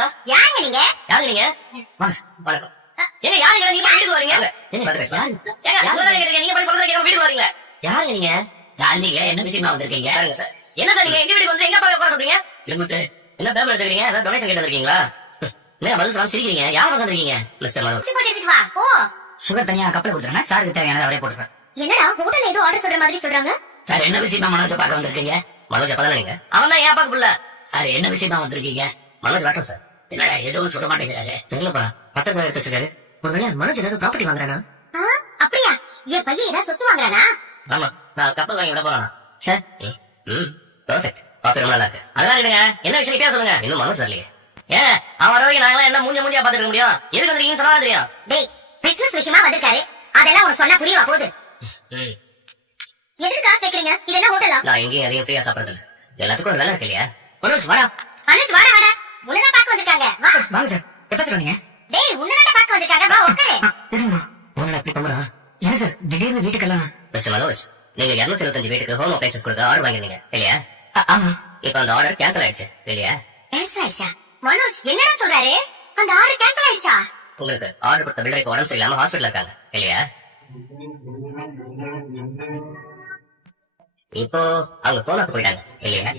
யாருப்பா? யாருங்க நீங்க? யாருங்க நீங்க? வணக்கம். ஏங்க யாருங்க நீங்க வீட்டுக்கு வரீங்க? ஏங்க, யாரு? ஏங்க உங்களதான் கேக்குறீங்க. நீங்க போய் சொல்றத கேட்காம வீட்டுக்கு வரீங்களா? யாருங்க நீங்க? நீங்க என்ன விஷயமா வந்திருக்கீங்க? பாருங்க சார். என்ன சார் நீங்க எங்க வீட்டுக்கு வந்து எங்க போய் உட்கார சொல்றீங்க? இருமுத்து, என்ன பேப்பர் எடுத்துக்கிறீங்க? ஏதாவது டொனேஷன் கேட்டு வந்திருக்கீங்களா? என்ன பதில் சொல்லாம சிரிக்கிறீங்க? யார் வந்திருக்கீங்க? மிஸ்டர் மனோஜ். சுத்தி போட்டு எடுத்துட்டு வா. ஓ, சுகர் தனியா கப்பல கொடுத்துருங்க. சாருக்கு தேவையானதை அவரே போட்டுருக்கேன். என்னடா ஹோட்டல்ல ஏதோ ஆர்டர் சொல்ற மாதிரி சொல்றாங்க? சார், என்ன விஷயமா மனோஜ் பார்க்க வந்திருக்கீங்க? மனோஜ் அப்பதானே நீங்க? அவன் தான் என் அப்பாக்கு புள்ள. சார், என்ன விஷயமா வந்திருக்கீங்க? மனோஜ் வரட்டும் சார். என்னடா எதுவும் சொல்ல மாட்டேங்கிறாரு? தெரியலப்பா. பத்திரத்தை எடுத்து வச்சிருக்காரு. ஒருவேளை மனோஜ் ஏதாவது ப்ராப்பர்ட்டி வாங்குறானா? ஆ, அப்படியா? என் பையன் ஏதாவது சொத்து வாங்குறானா? ஆமா, நான் கப்பல் வாங்கி விட போறானா? Sir, perfect. பாத்து ரொம்ப நல்லா இருக்கு. அதெல்லாம் விடுங்க. என்ன விஷயம் இப்பயா சொல்லுங்க. இன்னும் மனோஜ் வரலையே. ஏன் அவன் வர வரைக்கும் நாங்களாம் என்ன மூஞ்சியா பாத்துக்க முடியும்? எதுக்கு வந்திருக்கீங்கன்னு சொன்னா தெரியும். டேய், பிசினஸ் விஷயமா வந்திருக்காரு. அதெல்லாம் உனக்கு சொன்னா புரியவா போகுது? ம். எதுக்கு காசு வைக்கிறீங்க? இது என்ன ஹோட்டலா? நான் எங்கேயும் அதையும் ஃப்ரீயா சாப்பிடறது இல்ல. எல்லாத்துக்கும் ஒரு வேலை இருக்கு இல்லையா? மனோஜ் வாடா. அனுஜ் வாடா வாடா. உன்னதான் பார்க்க வந்திருக்காங்க. வா. வாங்க சார். எப்ப சார் வந்தீங்க? டேய், உன்னதான் பார்க்க வந்திருக்காங்க. வா உட்காரு. இருங்கம்மா. உங்களை எப்படி பண்றான்? என்ன சார் திடீர்னு வீட்டுக்கெல்லாம்? மிஸ்டர் மனோஜ், நீங்க 225 வீட்டுக்கு ஹோம் அப்ளைன்சஸ் கொடுக்க ஆர்டர் வாங்கிருந்தீங்க இல்லையா? ஆமா. இப்ப அந்த ஆர்டர் கேன்சல் ஆயிடுச்சு இல்லையா? கேன்சல் ஆயிடுச்சா? மனோஜ் என்னடா சொல்றாரு? அந்த ஆர்டர் கேன்சல் ஆயிடுச்சா? உங்களுக்கு ஆர்டர் கொடுத்த பில்டருக்கு உடம்பு சரியில்லாம ஹாஸ்பிட்டல் இருக்காங்க இல்லையா? இப்போ அவங்க கோனாக்கு போயிட்டாங்க இல்லையா?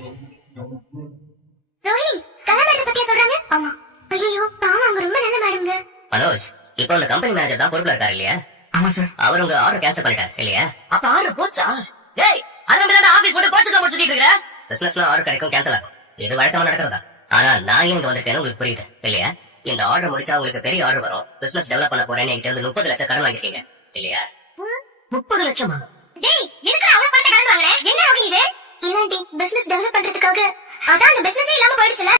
ரோஹிணி, கல்யாண மேடத்தை பத்தியா சொல்றாங்க? ஆமா. ஐயோ, பாவம், அவங்க ரொம்ப நல்ல மேடம்ங்க. மனோஜ், இப்போ அந்த கம்பெனி மேனேஜர் தான் பொறுப்புல இருக்காரு இல்லையா? ஆமா சார். அவர் உங்க ஆர்டர் கேன்சல் பண்ணிட்டார் இல்லையா? அப்ப ஆர்டர் போச்சா? டேய், அத நம்பி தான் ஆபீஸ் போட்டு கோச்சுக்க முடிச்சு சுத்திட்டு இருக்கற. பிசினஸ்ல ஆர்டர் கிடைக்கும், கேன்சல் ஆகும். இது வழக்கமா நடக்கிறதா? ஆனா நான் இங்க வந்திருக்கேன்னு உங்களுக்கு புரியுது இல்லையா? இந்த ஆர்டர் முடிச்சா உங்களுக்கு பெரிய ஆர்டர் வரும். பிசினஸ் டெவலப் பண்ண போறேன்னு என்கிட்ட வந்து 30 லட்சம் கடன் வாங்கிருக்கீங்க இல்லையா? 30 லட்சமா? டேய், எதுக்குடா அவ்வளவு பணத்தை கடன் வாங்குற? என்ன ரோஹிணி இது? இல்ல ஆண்டி, பிசினஸ் டெவலப் பண்றதுக்காக. அதான் அந்த பிசினஸே இல்லாம போயிடுச்சுல.